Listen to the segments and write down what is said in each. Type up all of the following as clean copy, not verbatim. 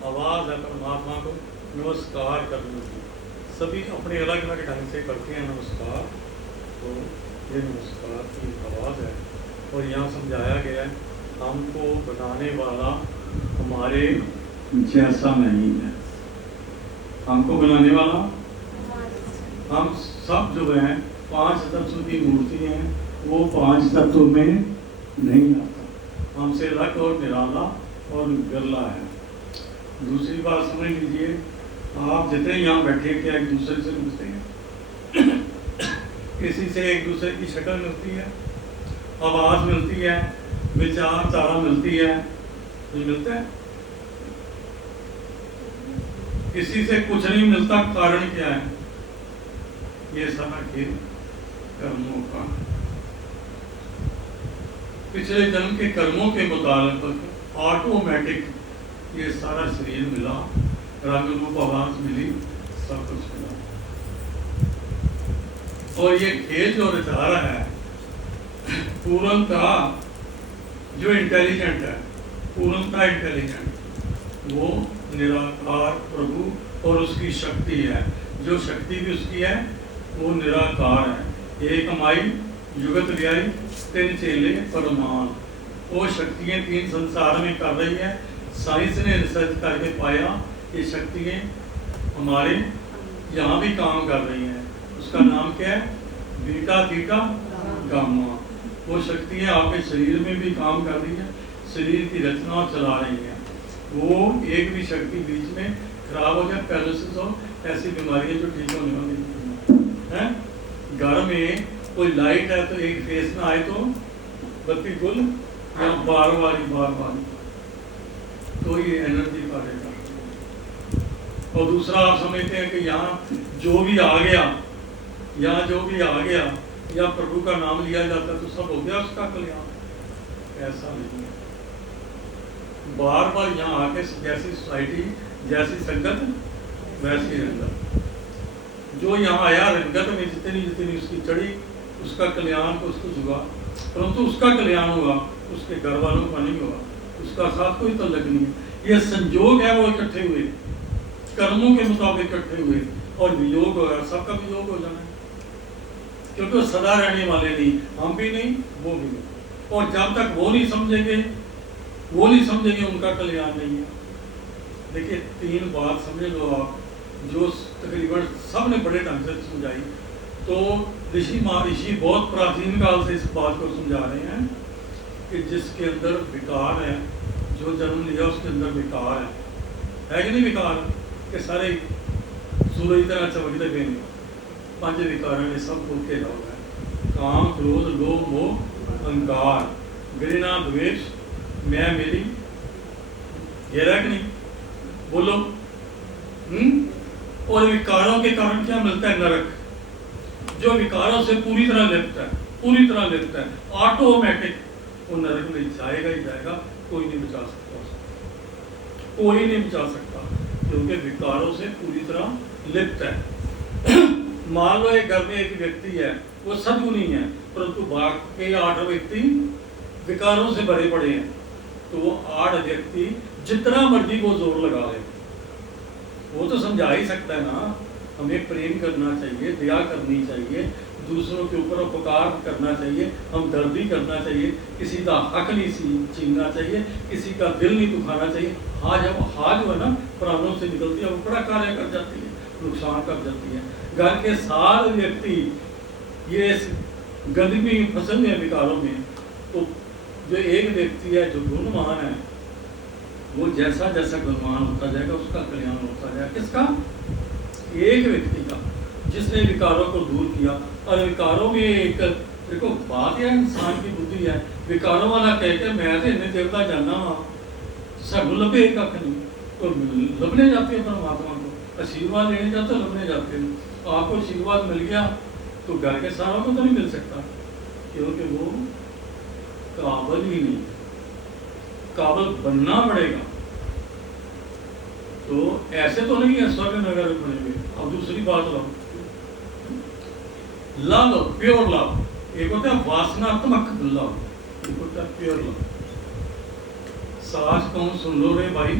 आवाज़ है परमात्मा को नमस्कार करने की। सभी अपने अलग अलग ढंग से करते हैं नमस्कार, तो ये नमस्कार की आवाज़ है। और यहाँ समझाया गया है हमको बनाने वाला हमारे जैसा नहीं है। हमको बनाने वाला, हम सब जो हैं 5 तत्व की मूर्ति हैं, वो 5 तत्व में नहीं आता, हमसे अलग और निराला और गरला है। दूसरी बात समझ लीजिए, आप जितने यहाँ बैठे क्या एक दूसरे से मिलते हैं? किसी से एक दूसरे की शक्ल मिलती है, आवाज़ मिलती है, विचारधारा मिलती है, नहीं मिलता है? किसी से कुछ नहीं मिलता। कारण क्या है? ये सारा खेल कर्मों का, पिछले जन्म के कर्मों के मुताबिक ऑटोमेटिक ये सारा शरीर मिला, रंग रूप आवाज मिली, सब कुछ मिला। और ये खेल जो रचा रहा है पूर्णता, जो इंटेलिजेंट है, पूर्णता इंटेलिजेंट, वो निराकार प्रभु और उसकी शक्ति है। जो शक्ति भी उसकी है वो निराकार है। एक माई युगत व्याई 3 चेले परमान, वो शक्तियाँ 3 संसार में कर रही है। साइंस ने रिसर्च करके पाया ये शक्तियाँ हमारे यहाँ भी काम कर रही हैं। उसका नाम क्या है? Beta theta gamma. वो शक्तियाँ आपके शरीर में भी काम कर रही है, शरीर की रचना चला रही है। वो एक भी शक्ति बीच में खराब हो जाए, पैरालिसिस हो, ऐसी बीमारियाँ जो ठीक होने वाली हैं। घर में कोई लाइट है तो एक फेस में आए तो बत्ती गुल, या बार बार तो ये एनर्जी काटेगा। और दूसरा आप समझते हैं कि यहाँ जो भी आ गया, यहाँ जो भी आ गया या प्रभु का नाम लिया जाता तो सब हो गया उसका कल्याण। ऐसा नहीं है। बार बार यहाँ आके जैसी सोसाइटी, जैसी संगत, वैसी रंगत। जो यहाँ आया रंगत में जितनी जितनी उसकी चढ़ी, उसका कल्याण तो उसको जुगा, परंतु उसका कल्याण होगा, उसके घर वालों का नहीं होगा। उसका साथ कोई तल्लक नहीं है। ये संयोग है, वो इकट्ठे हुए, कर्मों के मुताबिक इकट्ठे हुए, और वियोग होगा, सबका वियोग हो जाना है। क्योंकि वो सदा रहने वाले नहीं, हम भी नहीं, वो भी नहीं। और जब तक वो नहीं समझेंगे, उनका कल्याण नहीं है। देखिए 3 बात समझ लो आप, जो तकरीबन सब ने बड़े ढंग से समझाई। तो ऋषि महर्षि बहुत प्राचीन काल से इस बात को समझा रहे हैं कि जिसके अंदर विकार है, जो जन्म लिया उसके अंदर विकार है कि नहीं? विकार के सारे सूरज तरह चमकते पे नहीं। 5 विकार में सब खुल के जाओगे, काम, क्रोध, लोभ, मोह, अहंकार, घृणा, द्वेष, मैं मेरी, घेरा कि नहीं? बोलो। और विकारों के कारण क्या मिलता है? नरक। जो विकारों से पूरी तरह लिप्त है, ऑटोमेटिक वो नरक में जाएगा ही जाएगा। कोई नहीं बचा सकता, क्योंकि विकारों से पूरी तरह लिप्त है। मान लो एक घर में एक व्यक्ति है, वो सद्गुणी है, परंतु बाकी 8 व्यक्ति विकारों से भरे पड़े हैं। तो वो 8 व्यक्ति जितना मर्जी वो जोर लगा ले, वो तो समझा ही सकता है ना। हमें प्रेम करना चाहिए, दया करनी चाहिए, दूसरों के ऊपर उपकार करना चाहिए, हमदर्दी करना चाहिए, किसी का हक नहीं छीनना चाहिए, किसी का दिल नहीं दुखाना चाहिए। हाँ, जब हाँ जो है ना प्राणों से निकलती है, वो बड़ा कार्य कर जाती है, नुकसान कर जाती है। घर के सारे व्यक्ति ये गंदगी में फंसे हैं विकारों में, तो जो एक व्यक्ति है जो गुणवान है, वो जैसा जैसा गुणवान होता जाएगा उसका कल्याण होता जाएगा। किसका? एक व्यक्ति का, जिसने विकारों को दूर किया। और विकारों में एक देखो बात है, इंसान की बुद्धि है। विकारों वाला कहते मैं तो इन्हें देवता जाना सब लभे कख नहीं, तो लभने जाते हैं परमात्मा को, आशीर्वाद लेने जाते लभने जाते हैं। आपको आशीर्वाद मिल गया तो घर के सारों को तो नहीं मिल सकता, क्योंकि वो काबिल ही नहीं, काबिल बनना पड़ेगा। तो ऐसे तो नहीं है स्वर्ग नगर में बनेंगे। अब दूसरी बात लो, लव, प्योर लव। एक होता है वासनात्मक लव, एक होता है प्योर लव। सास कहूं सुन लो रे भाई,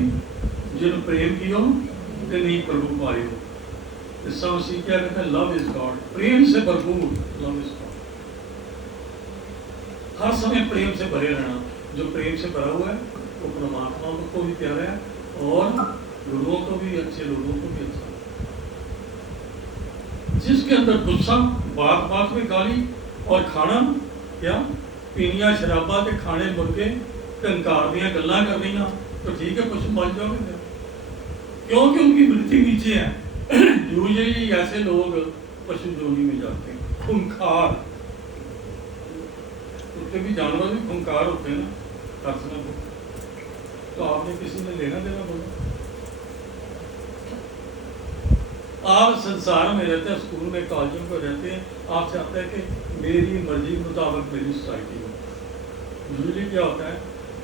जिन प्रेम कियो ते नहीं प्रभु पायो। ईसा मसीह क्या कहते हैं? लव इज गॉड, प्रेम से भरपूर लव इज गॉड। हर समय प्रेम से भरे रहना। जो प्रेम से भरा हुआ है वो परमात्मा को भी प्यारा है और लोगों को भी, अच्छे लोगों को भी अच्छा। जिसके अंदर गुस्सा, बात बात में गाली और खाना क्या पीनिया शराबा के खाने मुर्गे कंकार दियां गल्लां करनियां, तो ठीक है पशु बन जाओगे, क्योंकि उनकी वृत्ति नीचे है। यूजुअली ऐसे लोग पशु जोनी में जाते हैं। खूंखार, उसके भी जानवर भी खूंखार होते हैं ना, दर्शनों को। तो आपने किसी ने लेना देना बोला? आप संसार में रहते हैं, स्कूल में कॉलेजों में रहते हैं, आप चाहते हैं कि मेरी मर्जी मुताबिक मेरी सोसाइटी हो। यूजुअली क्या होता है,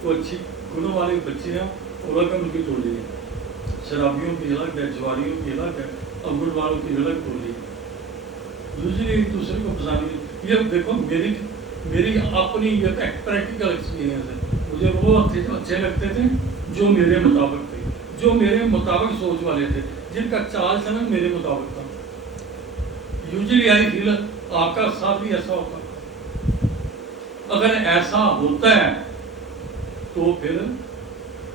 वो अच्छी गुणों वाले बच्चे हैं, अलग उनकी टोली है, शराबियों की अलग है, जुआरियों की अलग है, अंगूर वालों की अलग टोली है। यूजुअली एक दूसरे को फंसाने। ये देखो मेरी अपनी ये प्रैक्टिकल एक्सपीरियंस है। मुझे वो अच्छे लगते थे जो मेरे मुताबिक थे, जो मेरे मुताबिक सोच वाले थे, जिनका चाल चलन मेरे मुताबिक था। यूजुअली आई फील आपका साथ भी ऐसा होता। अगर ऐसा होता है तो फिर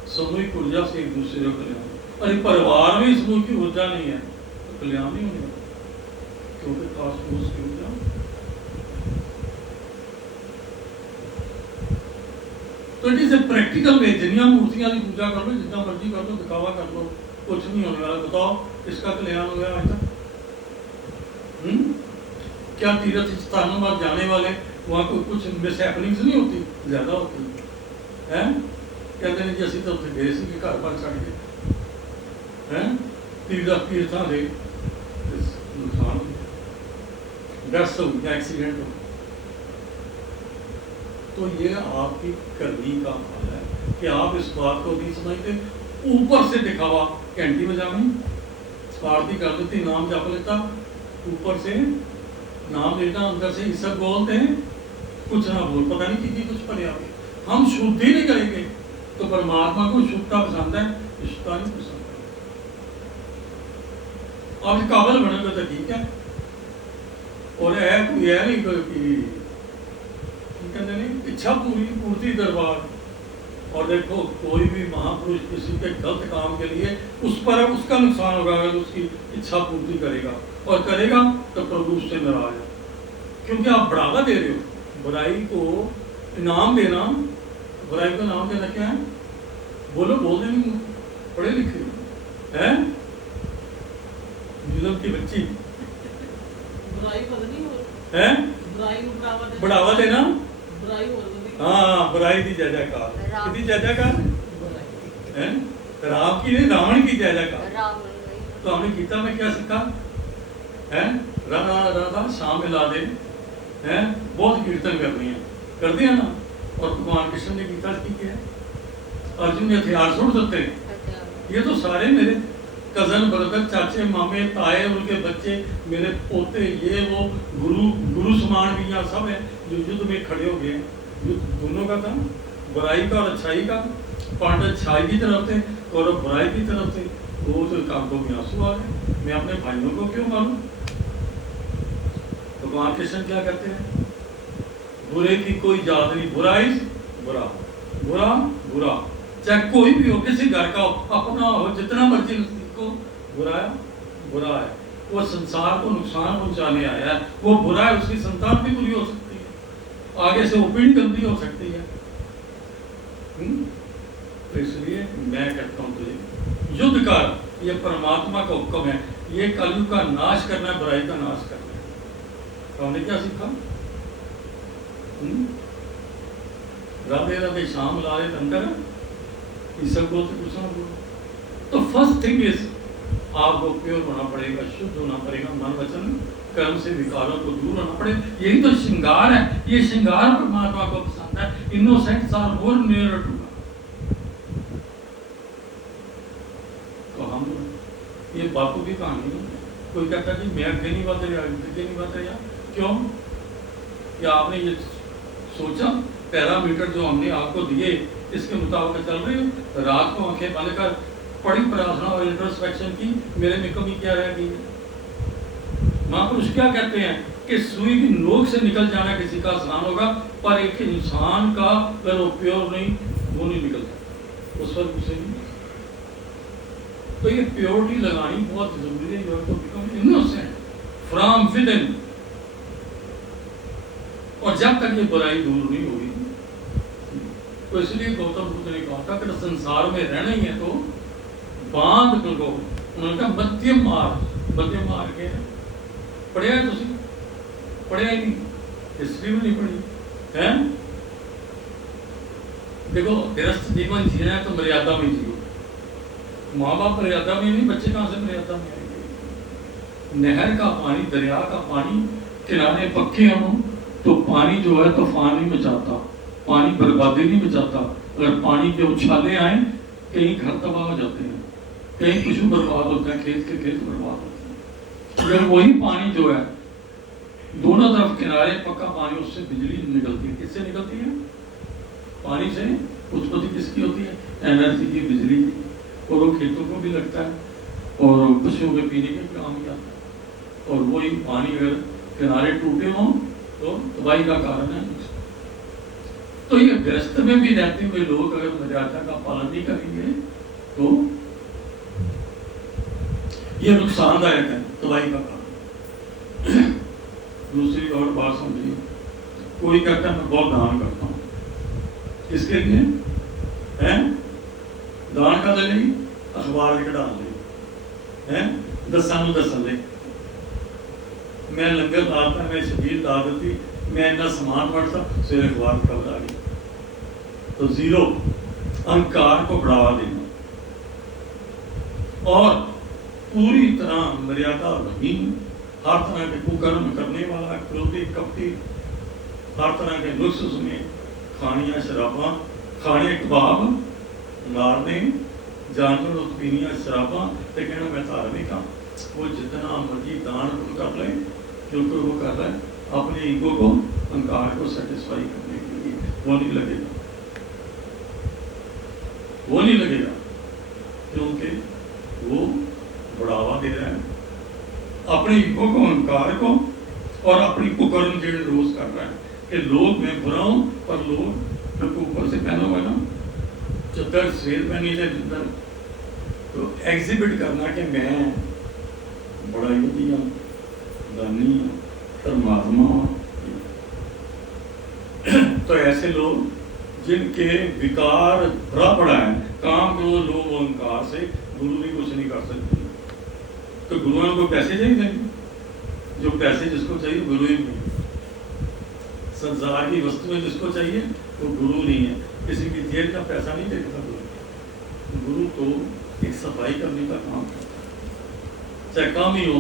सामूहिक ऊर्जा से एक दूसरे को कल्याण। अरे परिवार में समूह की ऊर्जा नहीं है तो कल्याण नहीं होने वाला, क्योंकि खास ठोस की ऊर्जा। तो it is a practical way. जितनी मूर्तियां की पूजा कर लो, जितना मर्जी कर लो, दिखावा कर लो, कुछ नहीं होने वाला। बताओ किसका कल्याण हो गया आज तक? क्या तीर्थ स्थानों पर जाने वाले वहां कोई कुछ मिसहैपनिंग्स नहीं होती? ज्यादा होती है। कहते हैं जी असं तो उत्थे गए सी घर पर छड़ के हैं, तीर्थां दे नुकसान हो गया, डेथ हो गया, एक्सीडेंट हो। तो ये आपकी करनी का हाल है कि आप इस बात को नहीं समझते। ऊपर से दिखावा, घंटी बजानी, आरती कर देती, नाम जप लेता, ऊपर से नाम लेना, अंदर से सब बोलते हैं, कुछ ना बोल, पता नहीं कितनी कुछ पड़े आगे। हम शुद्ध ही नहीं करेंगे तो परमात्मा को शुद्धता पसंद है, शुद्धता नहीं पसंद है। आप काबल बने तो ठीक है, और है कोई है नहीं कोई कहते नहीं इच्छा पूरी पूर्ति दरबार। और देखो कोई भी महापुरुष किसी के गलत काम के लिए उस पर उसका नुकसान होगा अगर उसकी इच्छा पूर्ति करेगा, और करेगा तो प्रभु उससे नाराज है, क्योंकि आप बढ़ावा दे रहे हो। बुराई को इनाम देना, बुराई को इनाम देना क्या है? बोलो, बोल देंगे, पढ़े लिखे हैं, जुलम की बच्ची है, बढ़ावा देना। हाँ, बुराई की जयजयकार, कितनी जयजयकार है, राम की नहीं, रावण की जयजयकार। तो हमने गीता में क्या सीखा है? राधा राधा शाम मिला दे हैं, बहुत कीर्तन करनी है, कर दिया ना। और भगवान कृष्ण ने गीता की है, अर्जुन ने हथियार छोड़ सकते हैं। ये तो सारे मेरे कजन ब्रदर, चाचे, मामे, ताए, उनके बच्चे, मेरे पोते, ये वो गुरु समान भी यहाँ सब है जो युद्ध में खड़े हो गए। युद्ध दोनों का था, बुराई का और अच्छाई का। पांडव अच्छाई की तरफ थे और बुराई की तरफ थे। वो तो कांटों में आंसू आ गए, मैं अपने भाइयों को क्यों मारूं? भगवान कृष्ण क्या कहते हैं? बुरे की कोई जात नहीं, बुराई बुरा, बुरा बुरा, चाहे कोई भी हो, किसी घर का हो, अपना हो, जितना मर्जी को बुराया बुरा है। वो संसार को नुकसान पहुंचाने आया है, वो बुरा है, उसकी संतान भी बुरी हो सकती है, आगे से वो पीढ़ी गंदी हो सकती है। तो इसलिए मैं कहता हूं तुझे युद्ध कर, ये परमात्मा का हुक्म है, ये कलयुग का नाश करना है, बुराई का नाश करना है। तो हमने क्या सीखा? राधे राधे श्याम लाले अंदर सब बोलते कुछ ना बोलो। तो फर्स्ट थिंग इज आपको प्योर होना पड़ेगा, शुद्ध होना पड़ेगा, मन वचन कर्म से विकारों को दूर होना पड़ेगा। यही तो श्रृंगार है, ये श्रृंगार परमात्मा को पसंद है। Innocents are more near to God. तो हम ये बापू की कहानी है। कोई कहता कि मैं आगे नहीं बढ़ रहा, आगे नहीं बढ़ रहा, क्यों? क्या आपने ये सोचा पैरामीटर जो हमने आपको दिए इसके मुताबिक चल रही हो? रात को आंखें बंद कर बड़ी प्रार्थना और इंट्रोस्पेक्शन की, मेरे में कमी क्या रह गई है। महापुरुष क्या कहते हैं कि सुई की नोक से निकल जाना किसी का आसान होगा, पर एक इंसान का अगर वो प्योर नहीं, वो नहीं निकलता उस वक्त उसे नहीं। तो ये प्योरिटी लगानी बहुत जरूरी है। You have to become innocent from within. और जब तक ये बुराई दूर नहीं होगी, तो इसलिए गौतम बुद्ध ने कहा था कि संसार में रहना ही है तो बांध लो। उन्होंने कहा मध्यम मार्ग। मध्यम मार्ग है, पढ़िया है तुसी? पढ़िया ही नहीं, हिस्ट्री में नहीं पढ़ी है। देखो, गृहस्थ जीवन जीना है तो मर्यादा में जियो। माँ बाप मर्यादा में नहीं, बच्चे कहाँ से मर्यादा में आएंगे। नहर का पानी, दरिया का पानी किनारे पक्के हों तो पानी जो है तूफान नहीं मचाता, पानी बर्बादी नहीं मचाता। अगर पानी के उछाले आए, कहीं घर तबाह हो जाते हैं, कहीं पशु बर्बाद होते हैं, खेत के खेत बर्बाद होते हैं। अगर वही पानी जो है दोनों तरफ किनारे पक्का पानी, उससे बिजली निकलती है। किससे निकलती है? पानी से। उत्पत्ति किसकी होती है? एनर्जी की, बिजली की। और वो खेतों को भी लगता है और पशुओं के पीने के काम भी आता है। और वही पानी अगर किनारे टूटे हों तो तबाही का कारण है। तो ये गृहस्थ में भी रहते हुए लोग अगर मर्यादा का पालन नहीं करेंगे तो ये नुकसानदायक है, तबाही का कारण। दूसरी और बात समझिए, कोई कहता है मैं बहुत दान करता हूँ, इसके लिए है दान का ले अखबार के डाल ले, दसन दसन ले, मैं लंगर लाता, मैं शबीर ला देती, मैं इतना सामान बढ़ता, सिर अखबार खबर आ गई। तो जीरो, अहंकार को बढ़ावा देना और पूरी तरह मर्यादा नहीं। हर तरह के कुकर्म करने वाला, क्रोधी, कपटी, हर तरह के नुस्ख में खानियां शराबा, खाने कबाब, मारने, जानवर पीनियां शराबा, तो कहना मैं धार्मिक हाँ। वो जितना मर्जी दान कर ले, क्योंकि वो कर रहा है अपने ईगो को, अहंकार को सेटिस्फाई करने के लिए। वो नहीं लगेगा, वो नहीं लगेगा, क्योंकि वो बढ़ावा दे रहा है अपने ईगो को, अहंकार को, और अपनी कुकर्म जो रोज कर रहा है कि लोग मैं बुरा हूं, पर लोग ऊपर से पहना हुआ ना चद्दर सफेद पहनी है जिधर, तो एग्जिबिट करना कि मैं बड़ा ही दानी परमात्मा। तो ऐसे लोग जिनके विकार भरा पड़ा है, काम करो लोग अहंकार से, गुरु भी कुछ नहीं कर सकते। तो गुरुओं को पैसे चाहिए, जो पैसे जिसको चाहिए गुरु ही नहीं। संसार की वस्तुएं जिसको चाहिए वो गुरु नहीं है। किसी की जेब का पैसा नहीं देखता गुरु। गुरु तो एक सफाई करने का काम करता है, चाहे काम ही हो।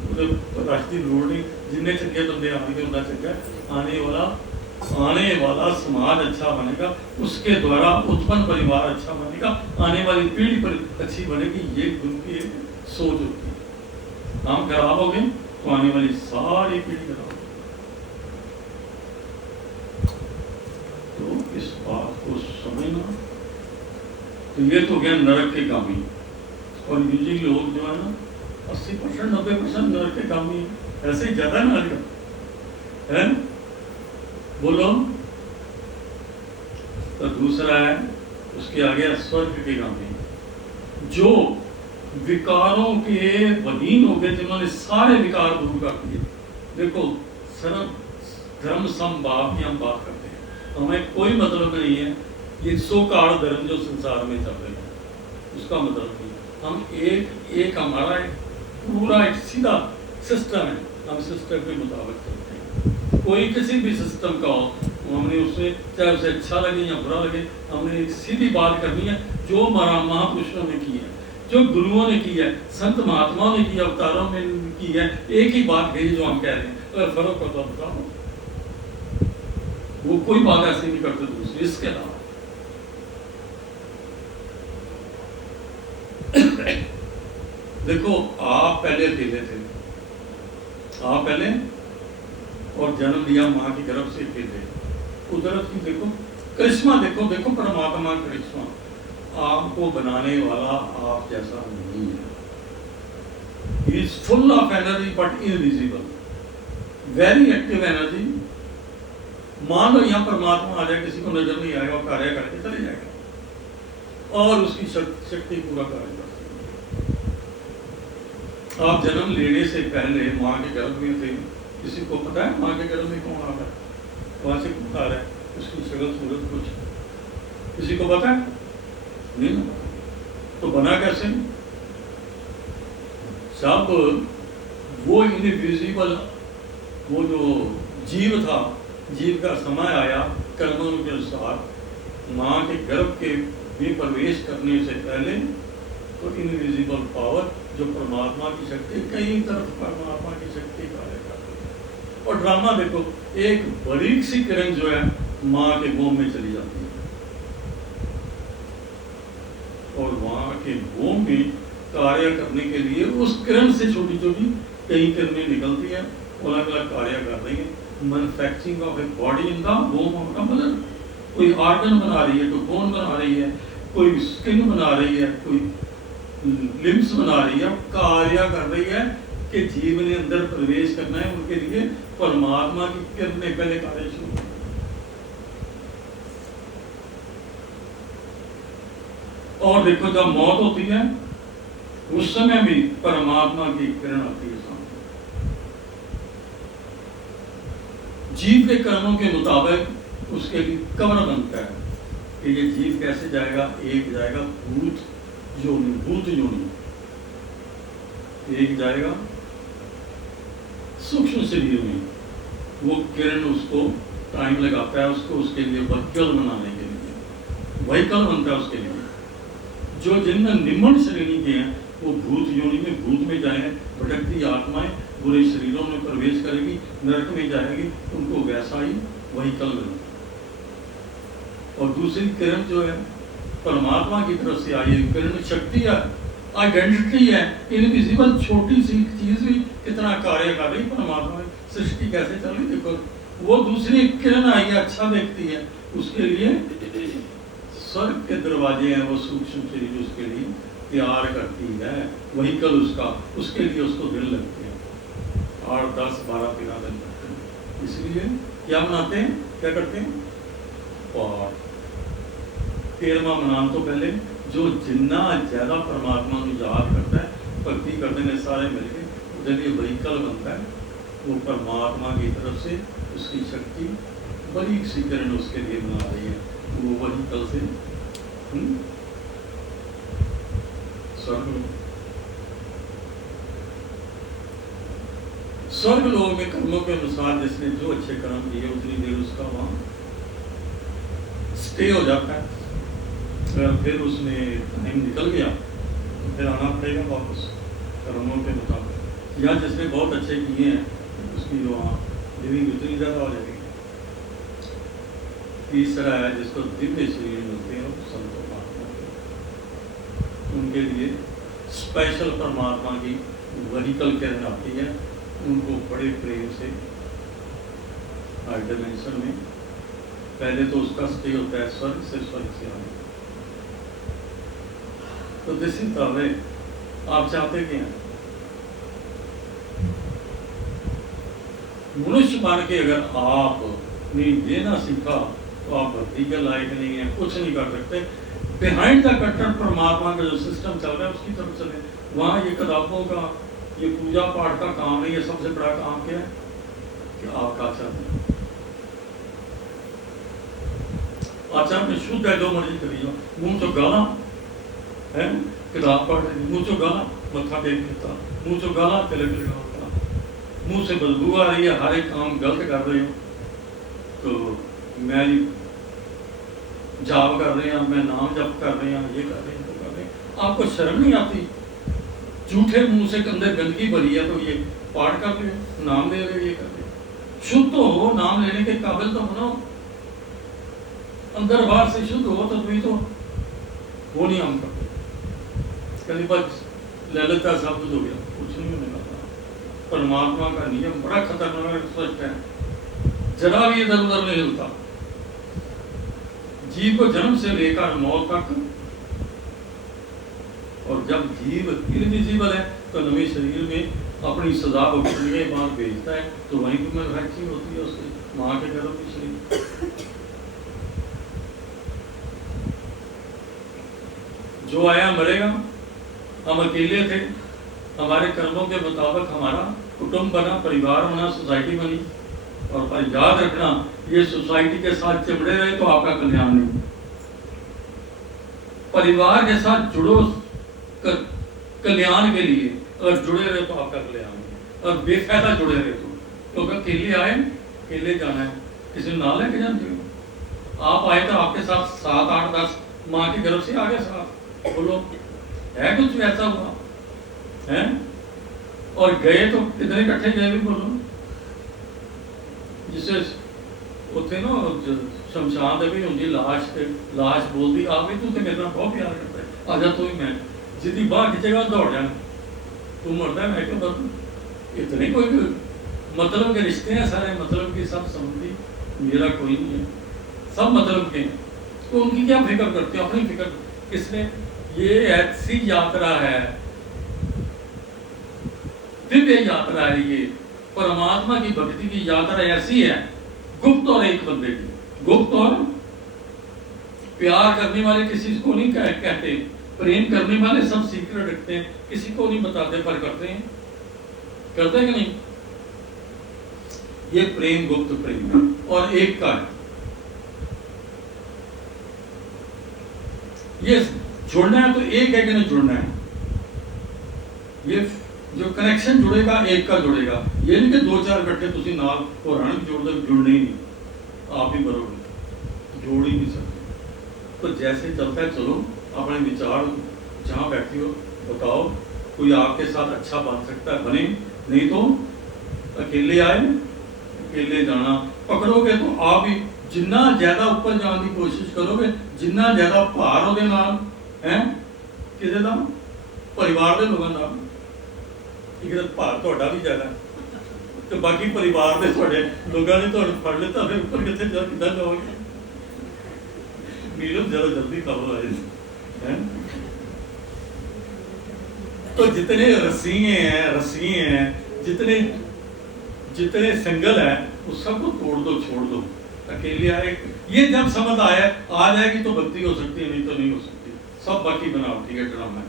राष्ट्रीय रोड नहीं, जिन्हें चंगे बंदे आएंगे उतना चंगा आने वाला समाज अच्छा बनेगा, उसके द्वारा उत्पन्न परिवार अच्छा बनेगा, आने वाली पीढ़ी पर अच्छी बनेगी। ये गुरु की एक सोच होती है। हम खराब हो गए तो आने वाली सारी पीढ़ी खराब। तो इस बात को समझना। तो ये तो गया नरक के कामी। और यूजली लोग जो है ना 80% 90% नरक के कामी, ऐसे ही ज्यादा नरक है। बोलो। तो दूसरा है उसके आगे स्वर्ग के कामी, जो विकारों के वहीन हो गए, जिन्होंने सारे विकार दूर कर दिए। देखो धर्म समभाव की हम बात करते हैं, हमें कोई मतलब नहीं है ये सो काल धर्म जो संसार में चल रहे हैं, उसका मतलब नहीं। हम एक हमारा पूरा एक सीधा सिस्टम है, हम सिस्टम के मुताबिक चलते हैं। कोई किसी भी सिस्टम का हो, हमने उससे चाहे उसे अच्छा लगे या बुरा लगे, हमने एक सीधी बात करनी है जो महापुरुषों ने की है, जो गुरुओं ने की है, संत महात्माओं ने की, अवतारों में की है। एक ही बात कही जो हम कह रहे हैं। अगर फर्क होता बताओ, वो कोई बात ऐसी नहीं करते दूसरी इसके अलावा। देखो आप पहले अकेले थे, आप पहले, और जन्म लिया माँ की गर्भ से अकेले। कुदरत की देखो करिश्मा, देखो परमात्मा का करिश्मा। आपको बनाने वाला आप जैसा नहीं है। He is full of energy but invisible, very active energy। मान लो यहाँ परमात्मा आ जाए, किसी को नजर नहीं आएगा, कार्य करके चले जाएगा और उसकी शक्ति पूरा कार्य करती है। आप जन्म लेने से पहले माँ के गर्भ में थे, किसी को पता है माँ के गर्भ में कौन आ रहा है, वहां से कौन आ रहा है, उसकी शक्ल सूरत कुछ किसी को पता है? नहीं ना। तो बना कैसे? जब वो इनविजिबल, वो जो जीव था, जीव का समय आया कर्मों के अनुसार माँ के गर्भ के में प्रवेश करने से पहले, तो इनविजिबल पावर जो परमात्मा की शक्ति, कई तरफ परमात्मा की शक्ति कार्य करती है। और ड्रामा देखो, एक बड़ी सी किरण जो है माँ के गोद में चली जाती है और वहां के गोद में कार्य करने के लिए उस किरण से छोटी छोटी कई किरणें निकलती है, अलग अलग कार्य कर रही है। Manufacturing of a body in the वोम of the mother. कोई ऑर्गन बना रही है, कोई बोन बना रही है, कोई स्किन बना रही है, कोई लिम्स बना रही है, कार्य कर रही है कि जीव ने अंदर प्रवेश करना है, उनके लिए परमात्मा की किरणें पहले कार्य शुरू। और देखो जब मौत होती है उस समय भी परमात्मा की किरण आती है सामने। जीव के कर्मों के मुताबिक उसके लिए कवर बनता है कि ये जीव कैसे जाएगा। एक जाएगा भूत योनि, भूत योनि, एक जाएगा सूक्ष्म शरीर में। वो किरण उसको टाइम लगाता है, उसको उसके लिए व्हीकल बनाने के लिए, व्हीकल बनता है उसके लिए। जो जिनमें निम्न श्रेणी के हैं वो भूत योनि में, भूत में जाए, भटकती आत्माएं बुरे शरीरों में प्रवेश करेगी, नरक में जाएगी, उनको वैसा ही व्हीकल मिलता। और दूसरी किरण जो है परमात्मा की तरफ से आई है, किरण शक्ति है, आइडेंटिटी है, इनविजिबल छोटी सी चीज भी कितना कार्य कर रही परमात्मा में, सृष्टि कैसे चल रही। देखो वो दूसरी किरण आई है, अच्छा देखती है, उसके लिए स्वर्ग के दरवाजे हैं, वो सूक्ष्म शरीर उसके लिए तैयार करती है, व्हीकल उसका, उसके लिए उसको दिन लगते हैं, 8, 10, 12, 13 दिन लगते हैं। इसलिए क्या मनाते हैं, क्या करते हैं, पाठ। 13वां मनान तो पहले जो जितना ज्यादा परमात्मा को याद करता है, भक्ति करते हैं सारे मिलके, जब ये व्हीकल बनता है वो परमात्मा की तरफ से उसकी शक्ति बड़ी सी किरण उसके लिए बना रही है। वो व्हीकल से स्वर्ग लोग में कर्मों के अनुसार जिसने जो अच्छे कर्म किए उतनी देर उसका वहां स्टे हो जाता है। अगर फिर उसमें टाइम निकल गया तो फिर आना पड़ेगा वापस कर्मों के मुताबिक। या जिसने बहुत अच्छे किए हैं उसकी जो वहाँ लिविंग उतनी ज़्यादा हो जाएगी। तीसरा है जिसको दिव्य शरीर मिलते हैं संतों महात्मा के, उनके लिए स्पेशल परमात्मा की व्हीकल किरण आती है, उनको बड़े प्रेम से हर डायमेंशन में। पहले तो उसका स्टे होता है स्वर्ग से आने। तो दिस इज द वे। आप चाहते क्या हैं? मनुष्य बन के अगर आप नहीं देना सीखा तो आप भक्ति के लायक नहीं है, कुछ नहीं कर सकते। बिहाइंड द कर्टन परमात्मा का जो सिस्टम चल रहा है उसकी तरफ चले। वहाँ ये किताबों का, ये पूजा पाठ का काम नहीं है। सबसे बड़ा काम क्या है कि आपका आचरण, आचरण में शुद्ध है, जो मर्जी करी जाओ। मुंह तो गाला है, किताब पढ़ रही, मुंह तो गाला, मत्था टेक देता, मुंह तो गाला, तिलक लगाता, मुंह से बदबू आ रही है, हर एक काम गलत कर रहे हो, तो मैं जाप कर रहे हैं, मैं नाम जप कर रहे हैं, ये कर रहे हैं, तो कर रहे हैं। आपको शर्म नहीं आती? झूठे मुंह से अंदर गंदगी भरी है तो ये पाठ कर रहे हो, नाम ले रहे, ये कर रहे हो। शुद्ध तो हो, नाम लेने के काबिल तो बनो, अंदर बाहर से शुद्ध हो, तो भी तो वो नहीं हम करते। कभी बस ललिता सब कुछ हो गया, कुछ नहीं होने लगा। परमात्मा का नियम बड़ा खतरनाक स्पष्ट है, जरा भी इधर उधर नहीं हिलता। जीव को जन्म से लेकर मौत तक और जब जीव इनविजिबल है तो नवे शरीर में अपनी सजा भुगतने के बाद भेजता है, तो वहीं पर मैन्युफैक्चरिंग होती है उसकी माँ के गर्भ में शरीर। जो आया मरेगा। हम अकेले थे, हमारे कर्मों के मुताबिक हमारा कुटुंब बना, परिवार बना, सोसाइटी बनी। और पर याद रखना, ये सोसाइटी के साथ चिपड़े रहे तो आपका कल्याण नहीं। परिवार के साथ जुड़ो कल्याण के लिए, अगर जुड़े रहे तो आपका कल्याण नहीं। और बेफायदा जुड़े रहे तो अकेले आए, अकेले जाना है, किसी ना लेके जाते हो। आप आए तो आपके साथ 7, 8, 10 माँ के गर्भ से आ गए साथ, बोलो है कुछ ऐसा हुआ है? और गए तो कितने इकट्ठे गए भी बोलो। जिसे उसे ना शमशान भी होंगी लाश बोलती आप भी तुझे मेरे नाल बहुत प्यार करता है, आजा तू ही मैं, जिदी बाहर खिंचेगा दौड़ जाना, तू मरता है मैं क्यों मरूं। इतने कोई मतलब के रिश्ते हैं सारे, मतलब की सब समझी, मेरा कोई नहीं है, सब मतलब के। तो उनकी क्या फिक्र करते हो, अपनी फिक्र किसने। ये ऐसी यात्रा है, दिव्य यात्रा है, ये परमात्मा की भक्ति की यात्रा ऐसी है, गुप्त और एक बंदे की। गुप्त और प्यार करने वाले किसी को नहीं कहते, प्रेम करने वाले सब सीक्रेट रखते हैं, किसी को नहीं बताते, पर करते हैं, करते हैं कि नहीं। ये प्रेम गुप्त प्रेम है और एक का है। ये जुड़ना है तो एक है कि नहीं जुड़ना है। ये जो कनेक्शन जुड़ेगा एक का जुड़ेगा, ये नहीं कि 2-4 इकट्ठे तुसी नाल पुराने जोड़ दो, जुड़ने ही नहीं, आप ही बरोगे, जोड़ ही नहीं सकते। तो जैसे चलता है चलो, अपने विचार जहाँ बैठे हो बताओ, कोई आपके साथ अच्छा बन सकता है बने, नहीं तो अकेले आए अकेले जाना। पकड़ोगे तो आप ही जिन्ना ज्यादा ऊपर जाने की कोशिश करोगे, जिन्ना ज्यादा भार होगे नाल है किसी का परिवार के लोगों का भार थोड़ा भी ज्यादा, तो बाकी परिवार के थोड़े लोगों ने तो फड़ लेता, फिर ऊपर कितने कितना जाओगे। नीलम ज्यादा जल्दी खबर आ जाए। तो जितने रस्सियां हैं, जितने संगल है, उस सबको तोड़ दो, छोड़ दो, अकेले आए। ये जब समझ आया आ जाएगी तो भक्ति हो सकती है, नहीं तो नहीं हो सकती, सब बाकी बनावटी का ड्रामा है।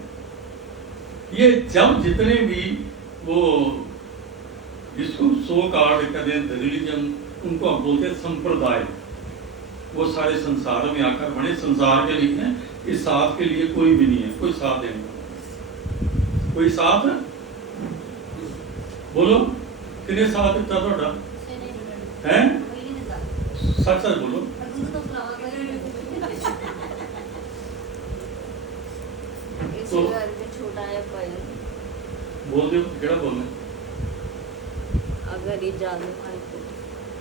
ये जब जितने भी वो जिसको सो कार्ड कहते हैं रिलीजन, उनको हम बोलते हैं संप्रदाय, वो सारे संसार में आकर बड़े संसार के लिए हैं, इस साथ के लिए कोई भी नहीं है, कोई साथ देने, कोई साथ बोलो कितने साथ इतना थोड़ा है, सच सच बोलो। तो छोटा है पर बोल दो, क्या बोलना। अगर ये जादू